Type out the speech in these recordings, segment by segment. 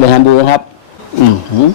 ไปทำดูนะครับ อืมอืม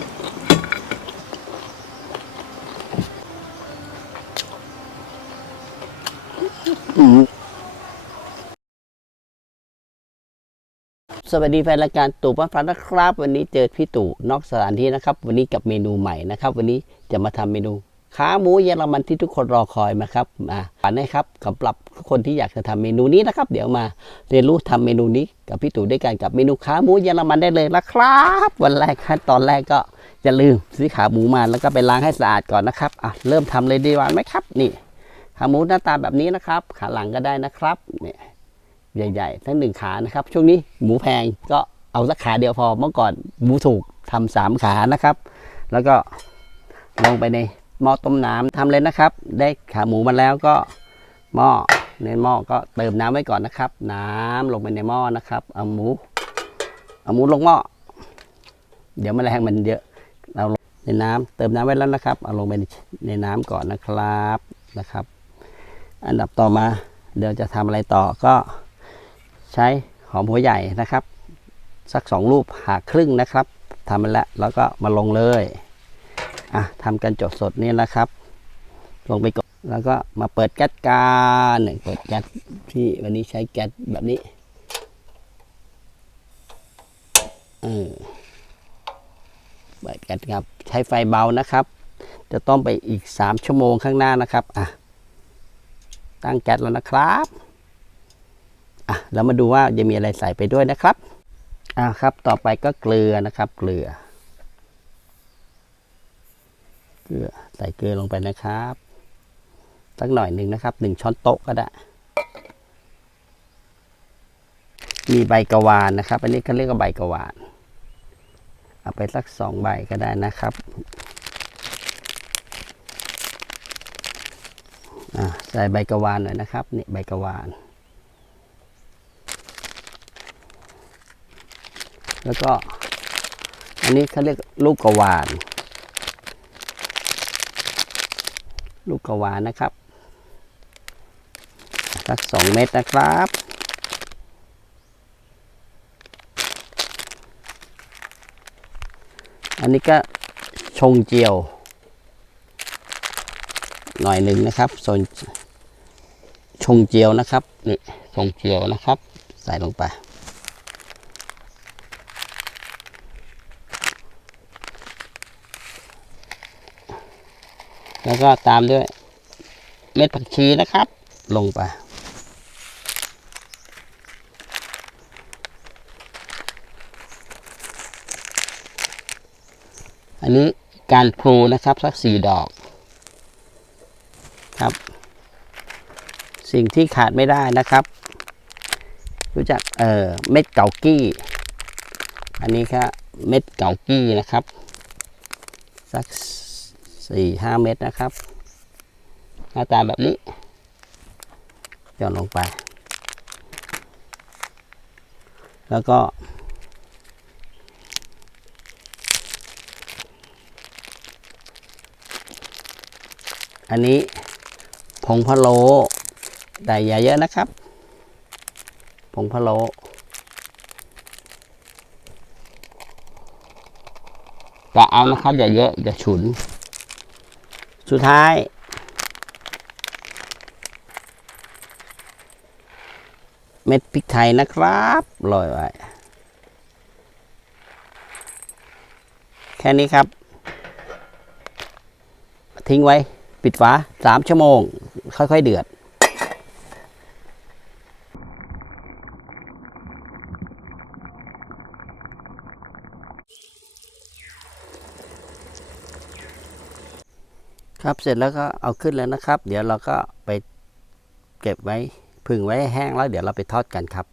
สวัสดีแฟนรายการตู่บ้านฟ้านะครับ วันนี้เจอพี่ตู่นอกสถานที่นะครับ วันนี้กับเมนูใหม่นะครับ วันนี้จะมาทำเมนู ขาหมูเยอรมันที่ทุกคนรอคอยมาครับมาฝันนะครับสำหรับคนที่อยากจะทำเมนูนี้นะครับ เดี๋ยวมาเรียนรู้ทำเมนูนี้กับพี่ตู่ด้วยกันกับเมนูขาหมูเยอรมันได้เลยนะครับ วันแรกขั้นตอนแรกก็จะลืมซื้อขาหมูมาแล้วก็ไปล้างให้สะอาดก่อนนะครับอะเริ่มทำเลยดีกว่าไหมครับ นี่ ขาหมูหน้าตาแบบนี้นะครับ ขาหลังก็ได้นะครับเนี่ยใหญ่ๆทั้งหนึ่งขานะครับ ช่วงนี้หมูแพงก็เอาสักขาเดียวพอเมื่อก่อนหมูถูกทำสามขานะครับ แล้วก็ลงไปใน หม้อต้มน้ำทำเลยนะครับ ได้ขาหมูมาแล้วก็หม้อในหม้อก็เติมน้ำไว้ก่อนนะครับ น้ำลงไปในหม้อนะครับ เอาหมู เอาหมูลงหม้อเดี๋ยวแมลงมันเยอะ เราลงในน้ำเติมน้ำไว้แล้วนะครับ เอาลงไปในในน้ำก่อนนะครับนะครับ อันดับต่อมาเดี๋ยวจะทำอะไรต่อก็ใช้หอมหัวใหญ่นะครับ สักสองลูกหักครึ่งนะครับทำมันแล้วแล้วก็มาลงเลย อะทำกันจดสดนี่นะครับ ลงไปก่อนแล้วก็มาเปิดแก๊สกันหนึ่งเปิดแก๊สที่วันนี้ใช้แก๊สแบบนี้เออเปิดแก๊สครับ ใช้ไฟเบานะครับ จะต้มไปอีก 3 ชั่วโมงข้างหน้านะครับอะตั้งแก๊สแล้วนะครับอะแล้วมาดูว่าจะมีอะไรใส่ไปด้วยนะครับอ่าครับ ต่อไปก็เกลือนะครับ เกลือ เกลือใส่เกลือลงไปนะครับสักหน่อยหนึ่งนะครับหนึ่งช้อนโต๊ะก็ได้ มีใบกระวานนะครับ อันนี้เขาเรียกว่าใบกระวาน เอาไปสักสองใบก็ได้นะครับใส่ใบกระวานหน่อยนะครับนี่ใบกระวาน แล้วก็ อันนี้เขาเรียกลูกกระวาน ลูกกะวานนะครับสักสองเม็ดนะครับ อันนี้ก็ชงเจียว หน่อยหนึ่งนะครับส่วนชงเจียวนะครับนี่ชงเจียวนะครับ ใส่ลงไป แล้วก็ตามด้วย เม็ดผักชีนะครับ ลงไป อันนี้การพลูนะครับสักสี่ดอกครับ สิ่งที่ขาดไม่ได้นะครับ รู้จักเอ่อเม็ดเกากี้ อันนี้ครับเม็ดเกากี้นะครับสัก สี่ห้าเม็ดนะครับ หน้าตาแบบนี้ย่อนลงไป แล้วก็ อันนี้ผงพะโล้แต่อย่าเยอะนะครับ ผงพะโล้กะเอานะครับอย่าเยอะอย่าฉุน สุดท้าย เม็ดพริกไทยนะครับโรยไว้ แค่นี้ครับ ทิ้งไว้ ปิดฝาสามชั่วโมง ค่อย ๆ เดือด ครับเสร็จแล้วก็เอาขึ้นแล้วนะครับ เดี๋ยวเราก็ไปเก็บไว้ผึ่งไว้ให้แห้งแล้ว เดี๋ยวเราไปทอดกันครับ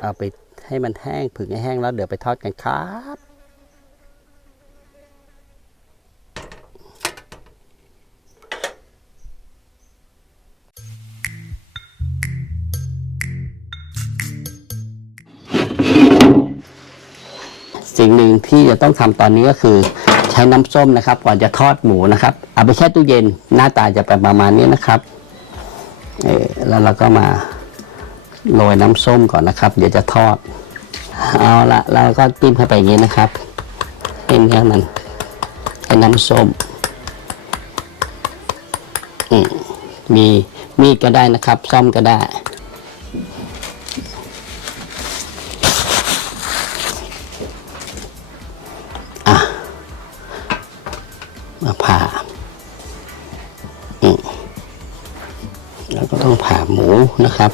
เอาไปให้มันแห้งผึ่งให้แห้งแล้วเดี๋ยวไปทอดกันครับสิ่งหนึ่งที่จะต้องทำตอนนี้ก็คือ ช้น้ำส้มนะครับ ก่อนจะทอดหมูนะครับ เอาไปแช่ตู้เย็นหน้าตาจะเป็นประมาณนี้นะครับเออแล้วเราก็มาโรยน้ำส้มก่อนนะครับ เดี๋ยวจะทอด เอาละเราก็จิ้มเข้าไปอย่างนี้นะครับให้เนื้อมันให้น้ำส้มอืมมีมีดก็ได้นะครับ ซ่อมก็ได้ แล้วก็ต้องผ่าหมูนะครับ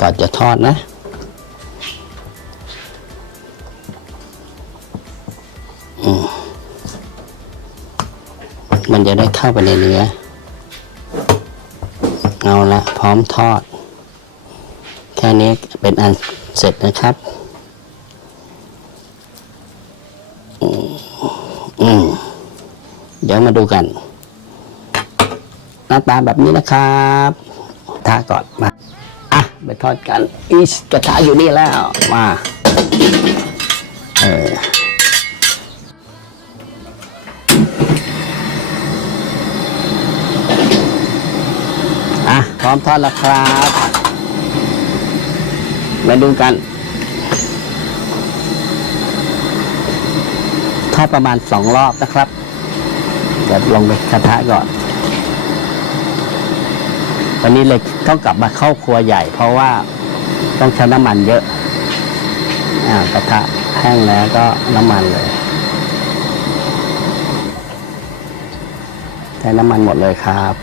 ก่อนจะทอดนะ มันจะได้เข้าไปในเนื้อ เอาละพร้อมทอด แค่นี้เป็นอันเสร็จนะครับ อืม เดี๋ยวมาดูกัน หน้าตาแบบนี้นะครับทาก่อนมาอะไปทอดกันอีสกระทะอยู่นี่แล้วมาเอออะพร้อมทอดแล้วครับมาดูกันทอดประมาณสองรอบนะครับ เดี๋ยวลงไปกระทะก่อน วันนี้เลยต้องกลับมาเข้าครัวใหญ่ เพราะว่าต้องใช้น้ำมันเยอะอ่ากระทะแห้งแล้วก็น้ำมันเลยใช้น้ำมันหมดเลยครับ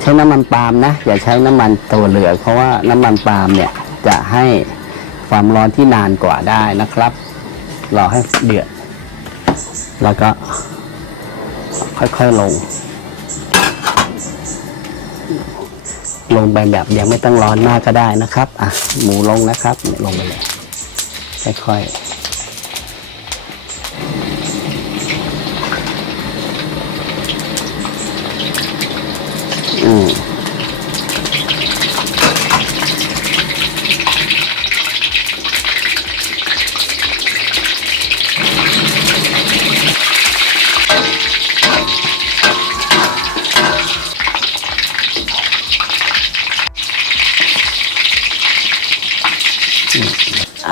ใช้น้ำมันปาล์มนะอย่าใช้น้ำมันตัวเหลืองเพราะว่าน้ำมันปาล์มเนี่ยจะให้ ความร้อนที่นานกว่าได้นะครับ รอให้เดือด แล้วก็ค่อยๆลง ลงไปแบบยังไม่ต้องร้อนมากก็ได้นะครับ อะ หมูลงนะครับ ลงไปเลย ค่อยๆ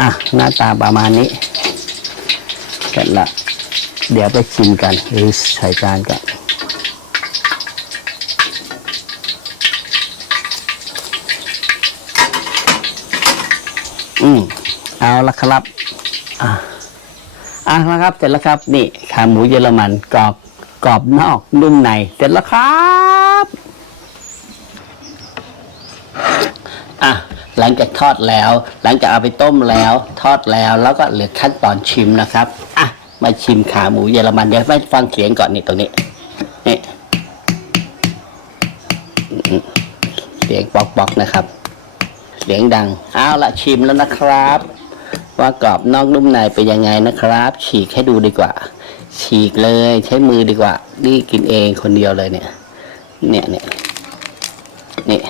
อะหน้าตาประมาณนี้เสร็จละเดี๋ยวไปชิมกันหรือใส่จานกันอืมเอาละครับ อะอะนะครับเสร็จแล้วครับ นี่ขาหมูเยอรมันกรอบกรอบนอกนุ่มใน เสร็จแล้วครับ อะหลังจาก ทอดแล้ว หลังจากเอาไปต้มแล้วทอดแล้ว แล้วก็เหลือขั้นตอนชิมนะครับอะมาชิมขาหมูเยอรมันเดี๋ยวไปฟังเสียงก่อนนี่ตรงนี้นี่เสียงปอกๆนะครับ เสียงดังเอาละชิมแล้วนะครับ ว่ากรอบนอกนุ่มในเป็นยังไงนะครับ ฉีกให้ดูดีกว่า ฉีกเลยใช้มือดีกว่า นี่กินเองคนเดียวเลยเนี่ย เนี่ยเนี่ยนี่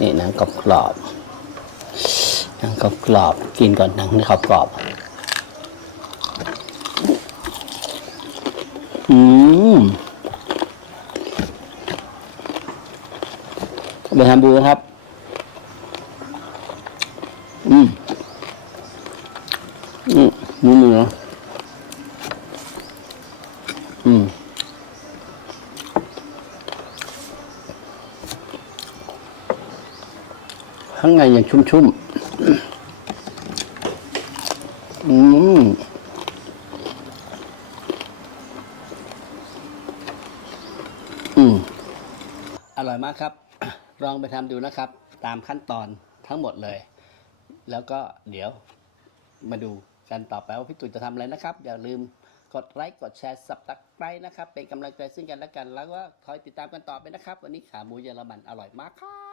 นี่หนังกรอบกรอบหนังกรอบกรอบกินก่อนหนังนี่กรอบกรอบอืมไปทำดูนะครับ อืม อืมมือเนื้ออืม ข้างในยังชุ่มๆ อืมอืมอร่อยมากครับ ลองไปทำดูนะครับ ตามขั้นตอนทั้งหมดเลย แล้วก็เดี๋ยวมาดูกันต่อไปว่าพี่ตุ๋ยจะทำอะไรนะครับ อย่าลืมกดไลค์กดแชร์สับตะไคร้นะครับ เป็นกำลังใจซึ่งกันและกัน แล้วก็คอยติดตามกันต่อไปนะครับ วันนี้ขาหมูเยอรมันอร่อยมากครับ